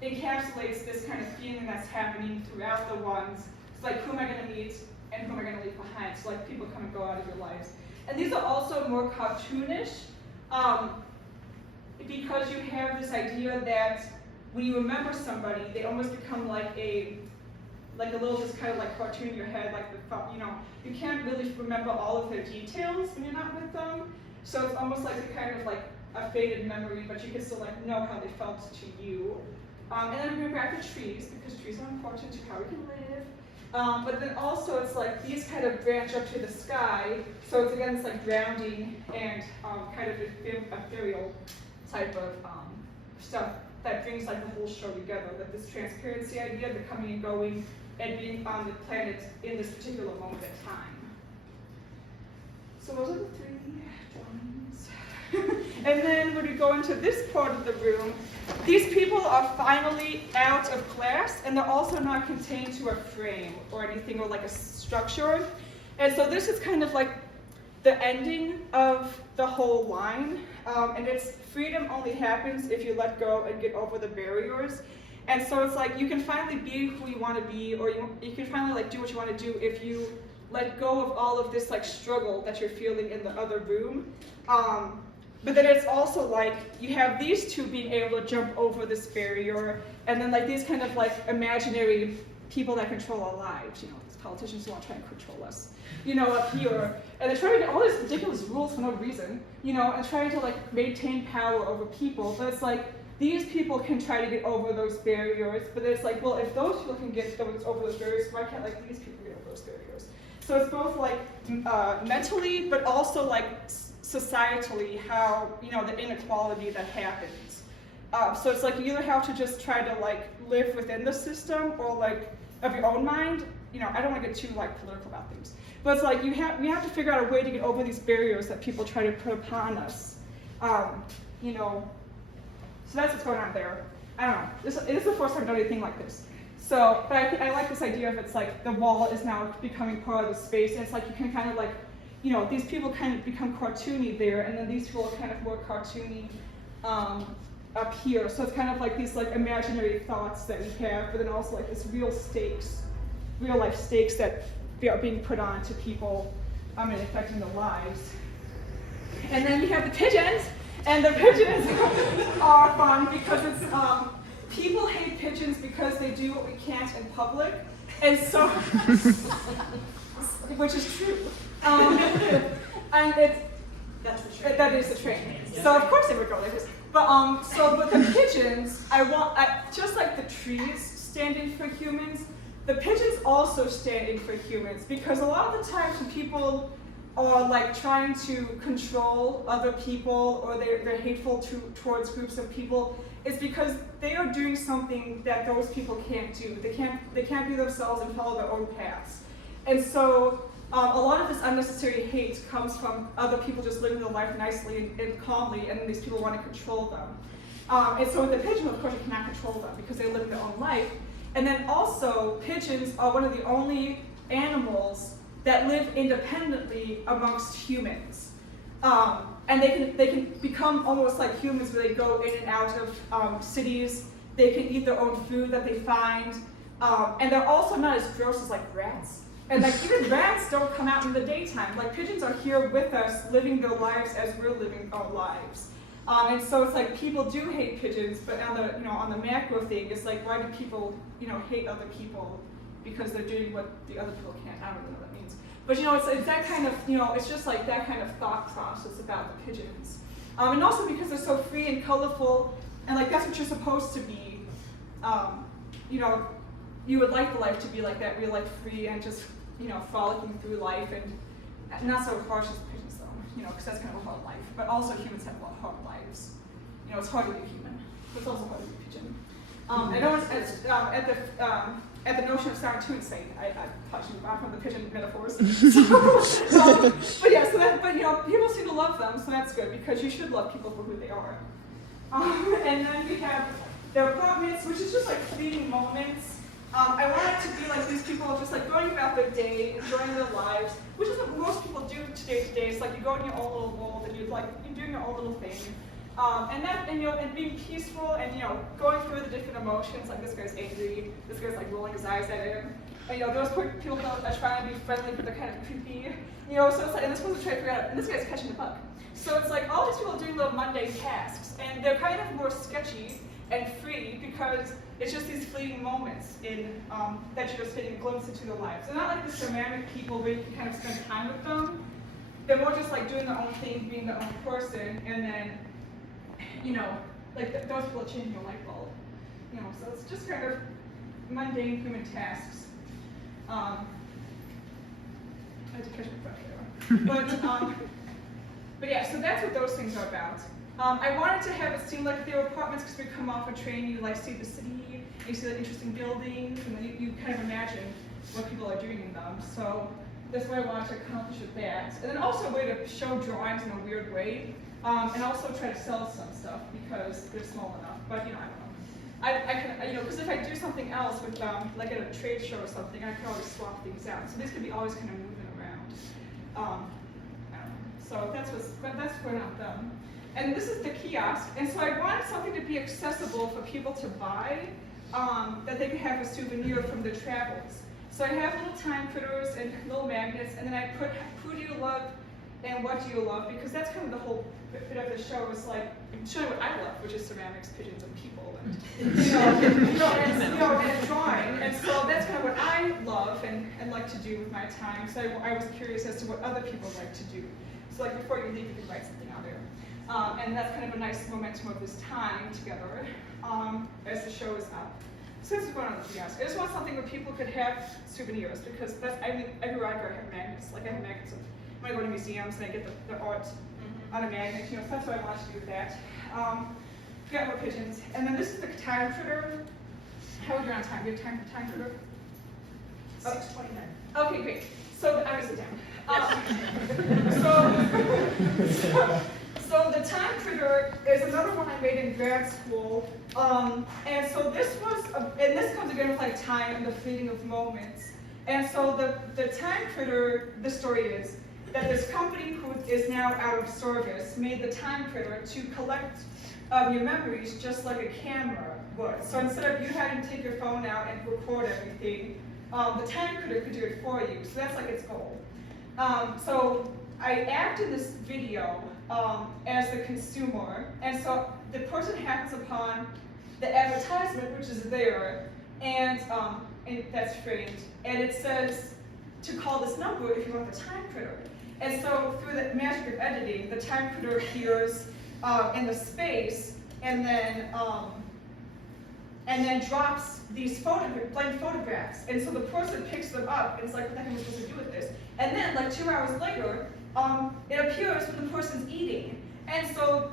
encapsulates this kind of feeling that's happening throughout the ones. It's like who am I going to meet and who am I going to leave behind? So like people come and go out of your lives. And these are also more cartoonish, because you have this idea that when you remember somebody, they almost become like a little just kind of like cartoon in your head, like you can't really remember all of their details when you're not with them. So it's almost like a kind of like a faded memory, but you can still like know how they felt to you. And then I'm gonna grab the trees, because trees are important to how we can live. But then also it's like these kind of branch up to the sky, so it's again, it's like grounding and kind of ethereal type of stuff that brings like the whole show together, like this transparency idea, the coming and going, and being on the planet in this particular moment in time. So those are the 3 drawings. And then when we go into this part of the room, these people are finally out of class, and they're also not contained to a frame or anything, or like a structure. And so this is kind of like the ending of the whole line, and it's freedom only happens if you let go and get over the barriers. And so it's like you can finally be who you want to be, or you can finally like do what you want to do if you let go of all of this like struggle that you're feeling in the other room. But then it's also like you have these two being able to jump over this barrier, and then like these kind of like imaginary people that control our lives, you know, these politicians who want to try and control us, you know, up here. And they're trying to get all these ridiculous rules for no reason, you know, and trying to like maintain power over people. But it's like these people can try to get over those barriers, but it's like, well, if those people can get over those barriers, why can't like these people get over those barriers? So it's both like mentally, but also like societally, how, you know, the inequality that happens. So it's like you either have to just try to like live within the system, or like of your own mind. You know, I don't want to get too like political about things, but it's like we have to figure out a way to get over these barriers that people try to put upon us. You know, so that's what's going on there. I don't know. This is the first time I've done anything like this. So, but I like this idea of it's like the wall is now becoming part of the space, and it's like you can kind of like, you know, these people kind of become cartoony there, and then these people are kind of more cartoony up here. So it's kind of like these like imaginary thoughts that we have, but then also like this real life stakes that are being put on to people and affecting their lives. And then we have the pigeons, and the pigeons are fun because it's people hate pigeons because they do what we can't in public, and so which is true. And That's the train. that is the train. So of course they would go like this. But but the pigeons, just like the trees standing for humans, the pigeons also standing for humans, because a lot of the times when people are like trying to control other people, or they're hateful towards groups of people, it's because they are doing something that those people can't do. They can't be themselves and follow their own paths. And so a lot of this unnecessary hate comes from other people just living their life nicely and calmly, and then these people want to control them. And so with the pigeon, of course, you cannot control them because they live their own life. And then also, pigeons are one of the only animals that live independently amongst humans. And they can become almost like humans, where they go in and out of cities. They can eat their own food that they find. And they're also not as gross as like rats. And like even rats don't come out in the daytime. Like pigeons are here with us, living their lives as we're living our lives. And so it's like people do hate pigeons, but on the macro thing, it's like, why do people hate other people because they're doing what the other people can't? I don't know what that means. But it's that kind of it's just like that kind of thought process about the pigeons. And also because they're so free and colorful, and like that's what you're supposed to be. You would like the life to be like that, real like free and just frolicking through life, and not so harsh as pigeons though, because that's kind of a hard life. But also humans have a lot of hard lives. It's hard to be human, but it's also hard to be a pigeon. I know at the notion of sound tune sake, I touched on from the pigeon metaphors. But people seem to love them, so that's good, because you should love people for who they are. And then we have their apartments, which is just like fleeting moments. I want it to be like these people are just like going about their day, enjoying their lives, which is what most people do today. It's like you go in your own little world and you're doing your own little thing. And being peaceful and going through the different emotions, like this guy's angry, this guy's like rolling his eyes at him, and those people are trying to be friendly but they're kind of creepy, so it's like, and this one's trying to figure out, and this guy's catching a bug. So it's like all these people are doing little mundane tasks, and they're kind of more sketchy and free because it's just these fleeting moments that you're just getting a glimpse into their lives. They're not like the ceramic people where you can kind of spend time with them. They're more just like doing their own thing, being their own person, and then those people are changing your light bulb. so it's just kind of mundane human tasks. I had to catch my breath there. But yeah, so that's what those things are about. I wanted to have it seem like they were apartments because we come off a train, you like see the city, you see the interesting buildings, and then you kind of imagine what people are doing in them. So that's what I wanted to accomplish with that. And then also a way to show drawings in a weird way, and also try to sell some stuff because they're small enough. But I don't know. I can, because if I do something else with like at a trade show or something, I can always swap things out. So these can be always kind of moving around. I don't know. So that's going on with them. And this is the kiosk. And so I wanted something to be accessible for people to buy, that they could have a souvenir from their travels. So I have little time critters and little magnets, and then I put who do you love and what do you love, because that's kind of the whole bit of the show is like showing what I love, which is ceramics, pigeons, and people, and drawing. And so that's kind of what I love and like to do with my time. So I was curious as to what other people like to do. So like before you leave, you can write something out there. And that's kind of a nice momentum of this time together as the show is up. So this is going on the kiosk. I just want something where people could have souvenirs, because everywhere I go I have magnets. Like I have magnets of, when I go to museums and I get the art on a magnet, so that's what I want to do with that. Got more pigeons. And then this is the time critter. How are we on time? Do you have time for time critter? 6:29. Okay, great. So I was down. So the time critter is another one I made in grad school. And so this was, and this comes again with like time and the fleeting of moments. And so the time critter, the story is that this company who is now out of service made the time critter to collect your memories just like a camera would. So instead of you having to take your phone out and record everything, the time critter could do it for you. So that's like its goal. So I act in this video as the consumer, and so the person happens upon the advertisement, which is there, and that's framed, and it says to call this number if you want the time critter. And so through the magic of editing, the time critter appears in the space, and then drops these blank photographs. And so the person picks them up, and it's like, what the heck am I supposed to do with this? And then, like 2 hours later, it appears when the person's eating. And so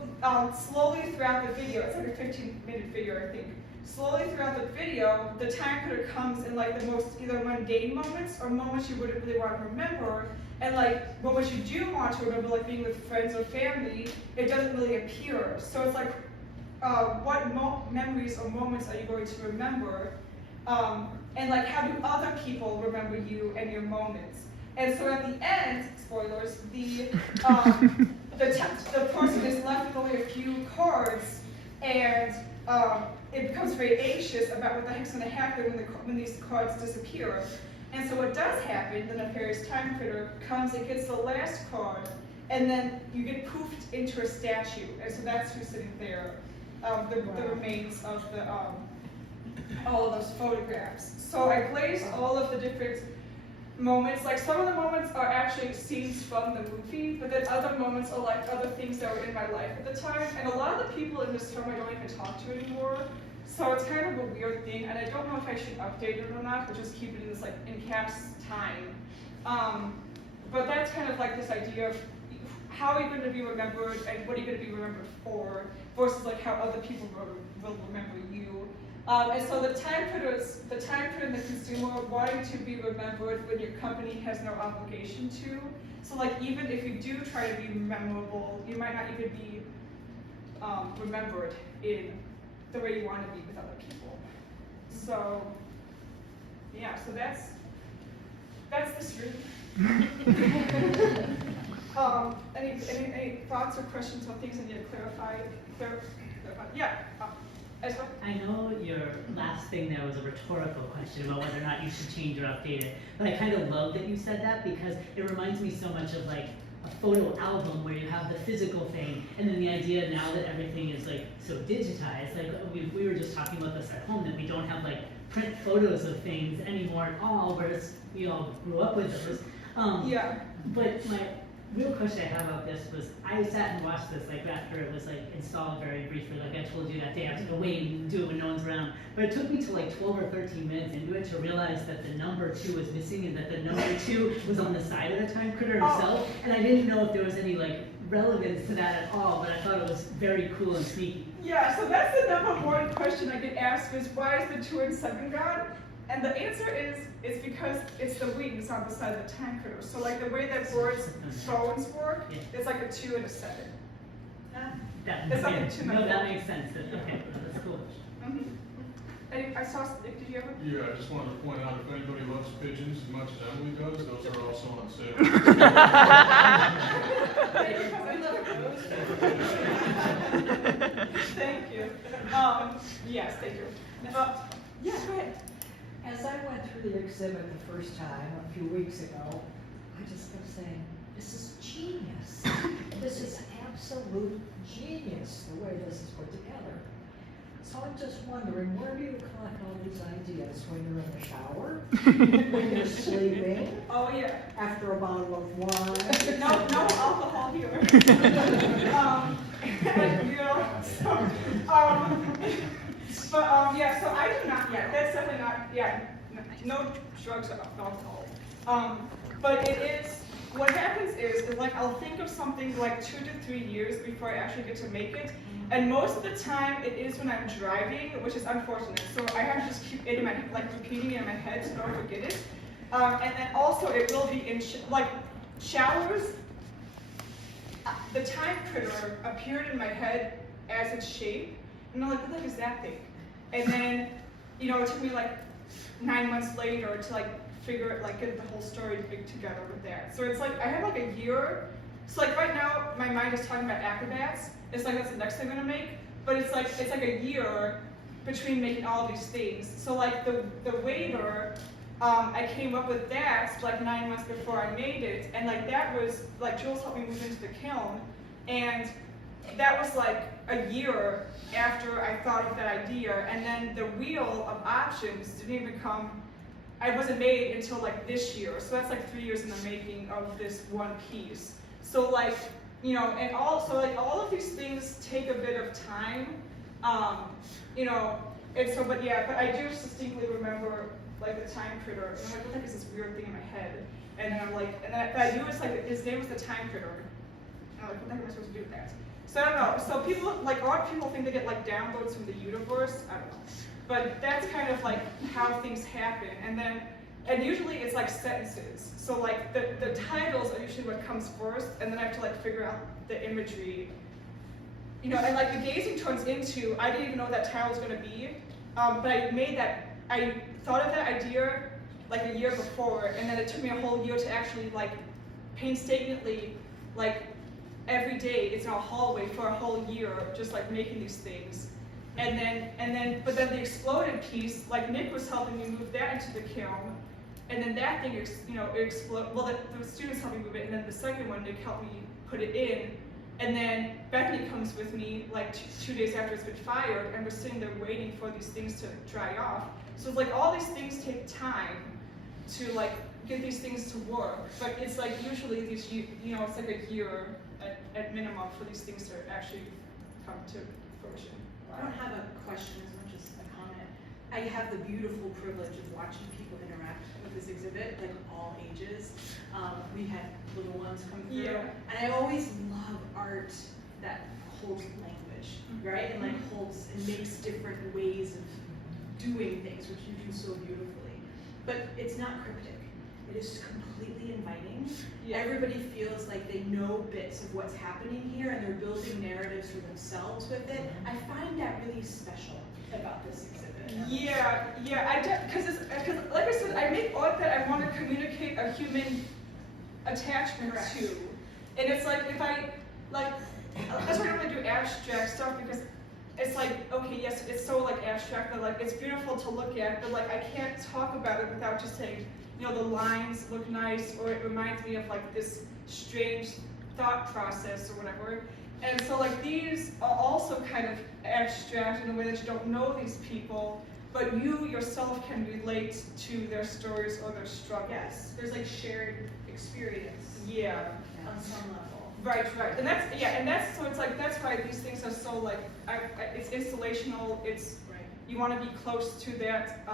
slowly throughout the video, it's like a 15-minute video, I think. Slowly throughout the video, the time critter comes in like the most either mundane moments or moments you wouldn't really want to remember. And like moments you do want to remember, like being with friends or family, it doesn't really appear. So it's like, what memories or moments are you going to remember? And like, how do other people remember you and your moments? And so at the end, spoilers, the person is left with only a few cards, and it becomes very anxious about what the heck's going to happen when these cards disappear. And so what does happen, the nefarious time critter comes and gets the last card, and then you get poofed into a statue. And so that's who's sitting there, the remains of all of those photographs. So I glazed all of the different moments. Like some of the moments are actually scenes from the movie, but then other moments are like other things that were in my life at the time. And a lot of the people in this film I don't even talk to anymore. So it's kind of a weird thing, and I don't know if I should update it or not, but just keep it in this like in caps time. But that's kind of like this idea of how are you going to be remembered and what are you going to be remembered for, versus like how other people will remember you. And so the time critter and the consumer wanting to be remembered when your company has no obligation to. So like even if you do try to be memorable, you might not even be remembered in the way you want to be with other people. So yeah, so that's the street. Any thoughts or questions on things I need to clarify? Yeah. Ezra? I know your last thing there was a rhetorical question about whether or not you should change or update it, but I kind of love that you said that because it reminds me so much of like a photo album where you have the physical thing, and then the idea now that everything is like so digitized, like we were just talking about this at home, that we don't have like print photos of things anymore at all, whereas we all grew up with those. Yeah. But real question I have about this was, I sat and watched this like after it was like installed very briefly, like I told you that day, I was gonna wait and do it when no one's around. But it took me to like 12 or 13 minutes into it to realize that the number 2 was missing and that the number 2 was on the side of the time critter himself. And I didn't know if there was any like relevance to that at all, but I thought it was very cool and sneaky. Yeah, so that's the number 1 question I get asked is why is the 2 and 7 gone? And the answer is, it's because it's the wings on the side of the time critter. So like the way that birds' bones work, it's like a 2 and a 7. That, It's like yeah, a 2 no, and a that 4. makes sense. Okay, that's cool. Mhm. And I saw, did you ever? Yeah, I just wanted to point out, if anybody loves pigeons as much as Emily does, those are also on sale. Thank you. Yes, thank you. Yeah, go ahead. As I went through the exhibit the first time a few weeks ago, I just kept saying, this is genius. This is absolute genius, the way this is put together. So I'm just wondering, where do you collect all these ideas? When you're in the shower? When you're sleeping? Oh, yeah. After a bottle of wine? No alcohol here. You know, so, yeah, so I do not, yeah, that's definitely not, yeah, no drugs or alcohol. But it is, what happens is like I'll think of something like 2 to 3 years before I actually get to make it. And most of the time it is when I'm driving, which is unfortunate. So I have to just keep it in my, like repeating it in my head so I don't forget it. And then also it will be in, like showers. The time critter appeared in my head as its shape. And I'm like, what the heck is that thing? And then, you know, it took me like 9 months later to like figure it, like get the whole story together with that. So it's like, I have like a year. So like right now, my mind is talking about acrobats. It's like, that's the next thing I'm gonna make. But it's like a year between making all these things. So like the waiter, I came up with that like 9 months before I made it. And like that was, like Jules helped me move into the kiln. And that was like a year after I thought of that idea. And then the wheel of options didn't even come, I wasn't made until like this year. So that's like 3 years in the making of this one piece. So like, you know, and also like all of these things take a bit of time. You know, and so, but yeah, but I do distinctly remember like the time critter. And I'm like, what the heck is this weird thing in my head? And then I'm like, and then I knew it's like, his name was the time critter. And I'm like, what the heck am I supposed to do with that? So I don't know. So people, like a lot of people think they get like downloads from the universe. I don't know. But that's kind of like how things happen. And usually it's like sentences. So like the titles are usually what comes first, and then I have to like figure out the imagery. You know, and like the gazing turns into, I didn't even know what that title was gonna be, but I thought of that idea like a year before, and then it took me a whole year to actually like painstakingly, like every day it's in a hallway for a whole year, just like making these things. But then the exploded piece, like Nick was helping me move that into the kiln, and then that thing, exploded. Well, the students helped me move it, and then the second one, Nick helped me put it in, and then Bethany comes with me like 2 days after it's been fired, and we're sitting there waiting for these things to dry off. So it's like all these things take time to like get these things to work, but it's like usually these, you know, it's like a year at minimum for these things to actually come to fruition. I don't have a question as much as a comment. I have the beautiful privilege of watching people interact with this exhibit, like all ages. We had little ones come through, and I always love art that holds language, right? And like holds and makes different ways of doing things, which you do so beautifully. But it's not cryptic. It is completely inviting. Everybody feels like they know bits of what's happening here, and they're building narratives for themselves with it. I find that really special about this exhibit. Yeah, because like I said, I make art that I want to communicate a human attachment to, and it's like if I like, that's why I don't really do abstract stuff, because it's like, okay, yes, it's so like abstract, but like it's beautiful to look at, but like I can't talk about it without just saying, you know, the lines look nice, or it reminds me of like this strange thought process or whatever. And so like these are also kind of abstract in a way that you don't know these people, but you yourself can relate to their stories or their struggles. Yes, there's like shared experience. Yeah. on some level. Right, and that's so it's like that's why these things are so like it's installational. It's Right. you want to be close to that,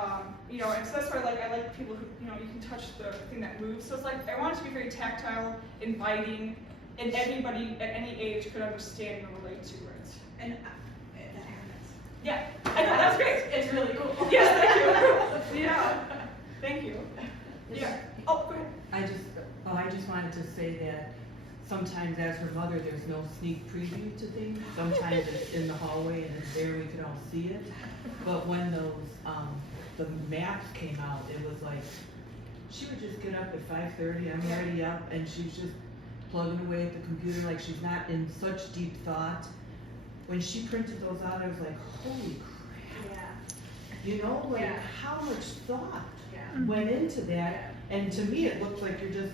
you know, and so that's why I like people who you can touch the thing that moves. So it's like I want it to be very tactile, inviting, and everybody at any age could understand and relate to it. And that happens. Yeah, I know that's great. It's really cool. Yes, thank you. Yeah, thank you. Yeah. Oh, go ahead. I just wanted to say that sometimes as her mother, there's no sneak preview to things. Sometimes it's in the hallway and it's there, we can all see it. But when the maps came out, it was like, she would just get up at 5:30, I'm already up, and she's just plugging away at the computer like she's not in such deep thought. When she printed those out, I was like, holy crap. Yeah. You know, like Yeah. how much thought Yeah. went into that. And to me, it looked like you're just,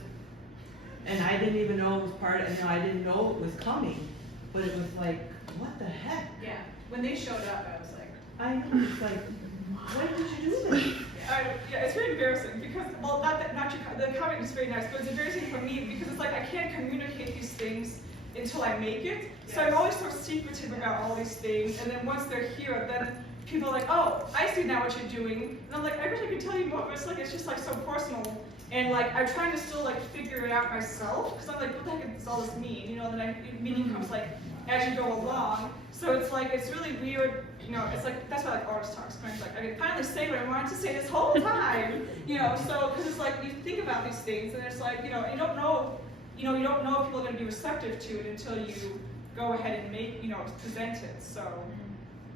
and I didn't even know it was part of, I didn't know it was coming, but it was like, what the heck? Yeah. When they showed up, I was like, I know, it's like, why did you do this? Yeah, it's very embarrassing because, well, the comment is very nice, but it's embarrassing for me because it's like I can't communicate these things until I make it. So I'm always so secretive about all these things, and then once they're here, then people are like, oh, I see now what you're doing. And I'm like, I wish I could tell you more, but it's just like so personal. And like, I'm trying to still like figure it out myself, because I'm like, what the heck does all this mean? You know, then meaning comes like, as you go along. So it's like, it's really weird, it's like, that's why like artist talks, kind of like, I can finally say what I wanted to say this whole time, so, because it's like, you think about these things, and it's like, you don't know if people are going to be receptive to it until you go ahead and make, present it, so.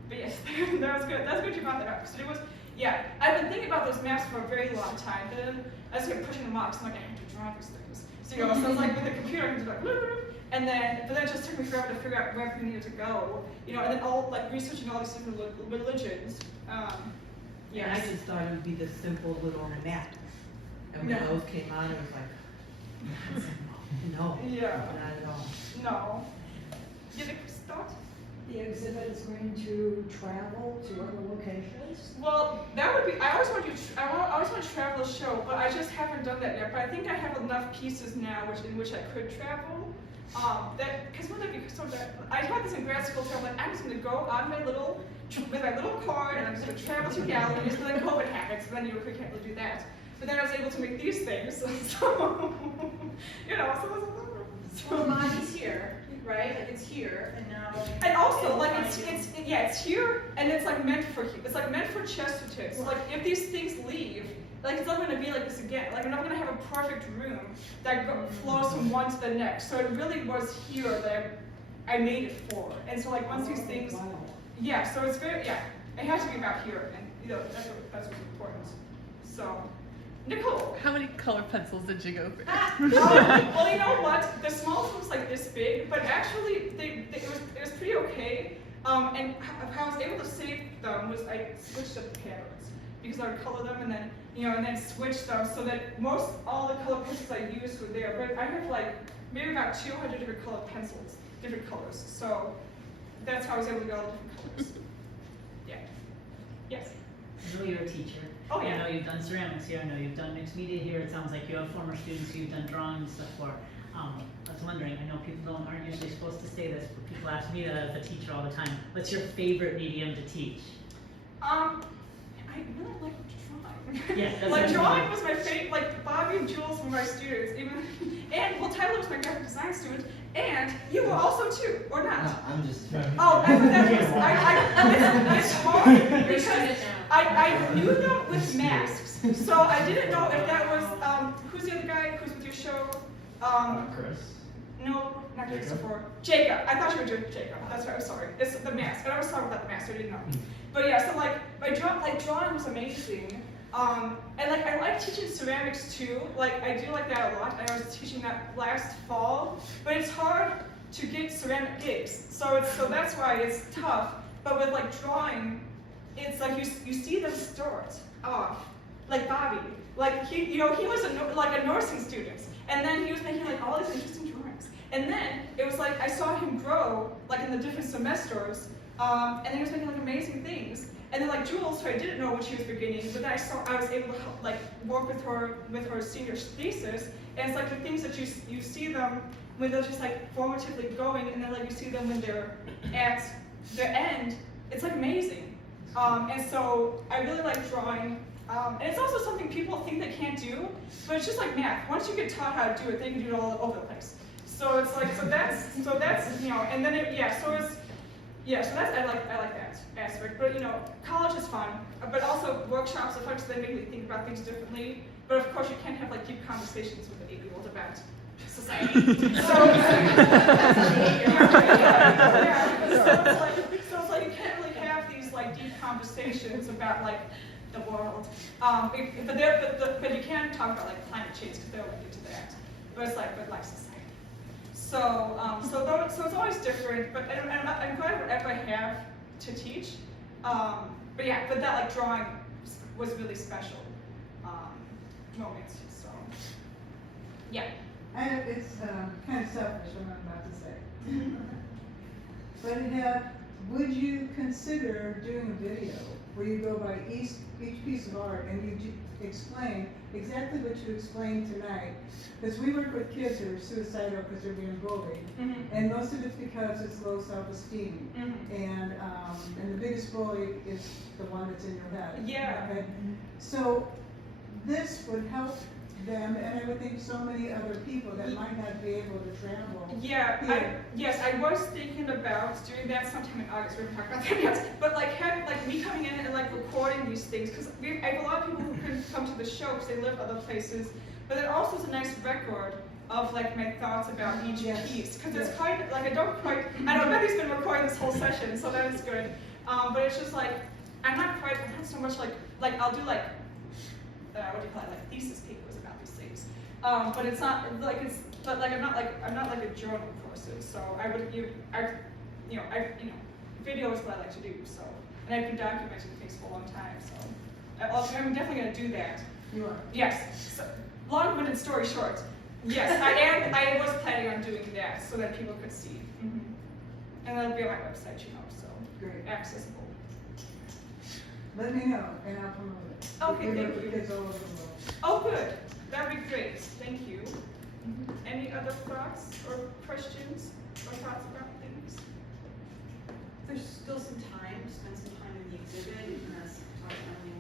But yes, that was good. That's good you brought that up. So it was, yeah, I've been thinking about those maps for a very long time. Then I just kept pushing them off, so I'm like, I have to draw these things. So, so it's like with the computer, I can just like, but then it just took me forever to figure out where everything needed to go. And then all, like, researching all these different religions. Yeah, I just thought it would be this simple little map. And when those came out, it was like, no, Yeah. not at all. No. You have a thought? The exhibit is going to travel to other locations? Well, that would be. I always want to travel a show, but I just haven't done that yet. But I think I have enough pieces now, in which I could travel. Because when I had this in grad school, so I'm like, I'm just going to go on with my little card, and I'm just going to travel to galleries. But then COVID happened, so then you can't really do that. But then I was able to make these things, so well, mine's here, right? Like it's here, and now. And also, like it's here, and it's like meant for here. It's like meant for Chesterton. So like if these things leave, like it's not going to be like this again. Like I'm not going to have a perfect room that flows from one to the next. So it really was here that I made it for. And so like once these things, yeah. So it's very it has to be about here, and that's what's important. So. Nicole. How many color pencils did you go through? Well, you know what? The smallest one was like this big, but actually it was pretty okay. And how I was able to save them was I switched up the patterns because I would color them and then switch them so that all the color pencils I used were there. But I have like maybe about 200 different color pencils, different colors. So that's how I was able to get all the different colors. Yeah. Yes. I know you're a teacher. Oh, yeah. I know you've done ceramics here. I know you've done mixed media here. It sounds like you have former students who you've done drawing and stuff for. I was wondering, I know people aren't usually supposed to say this, but people ask me that as a teacher all the time. What's your favorite medium to teach? I really like drawing. Yes, that's like what I'm drawing saying. was my favorite. Like Bobby and Jules were my students, Tyler was my graphic design student, and you were also too, or not? No, I'm just. Oh, it's hard because I knew them with masks, so I didn't know if that was who's the other guy who's with your show? Chris. No, not Jacob? Christopher. Jacob. I thought you were doing Jacob. That's right. I'm sorry. It's the mask. And I was sorry about the mask. So I didn't know. But yeah, so like drawing was amazing. And like I like teaching ceramics too. Like I do like that a lot. I was teaching that last fall, but it's hard to get ceramic gigs. So that's why it's tough. But with like drawing, it's like you see them start off like Bobby. Like he was a nursing student, and then he was making like all these interesting drawings. And then it was like I saw him grow like in the different semesters, and then he was making like amazing things. And then like Jules, who I didn't know when she was beginning, but then I was able to help, like work with her senior thesis. And it's like the things that you see them when they're just like formatively going, and then like you see them when they're at the end, it's like amazing. And so I really like drawing. And it's also something people think they can't do, but it's just like math. Once you get taught how to do it, then you can do it all over the place. So it's like, so that's you know, and then so that's I like that aspect. But you know, college is fun, but also workshops are fun because they make me think about things differently. But of course, you can't have like deep conversations with an 8-year-old about society. So it's like you can't really have these like deep conversations about like the world. But you can talk about like climate change because they'll get to that. But it's like society. So it's always different. But I'm glad whatever I have to teach. But that like drawing was really special moment. So yeah. And it's kind of selfish what I'm about to say. But it had, would you consider doing a video where you go by each piece of art and you explain exactly what you explained tonight? Because we work with kids who are suicidal because they're being bullied, and most of it's because it's low self-esteem, and the biggest bully is the one that's in your head. Yeah. Okay? So this would help them, and I would think so many other people that might not be able to travel. Yeah, I was thinking about doing that sometime in August. We're gonna talk about that next. But like me coming in and like recording these things, because I have a lot of people who couldn't come to the show because they live other places. But it also is a nice record of like my thoughts about each piece, because it's kind of like I know Betty's been recording this whole session, so that is good. But it's just like I'm not so much like I'll do like what do you call it, like thesis papers about these things. But it's not like I'm not like a journal courses. So video is what I like to do. So and I've been documenting things for a long time. So I'm definitely going to do that. You are. Yes. So, long-winded story short. Yes, I am. I was planning on doing that so that people could see. And that'll be on my website, so Great. accessible. Let me know, and I'll promote it. Okay, thank you. Kids all over the world. Oh, good. That'd be great. Thank you. Any other thoughts or questions or thoughts about things? There's still some time, spend some time in the exhibit, unless Emily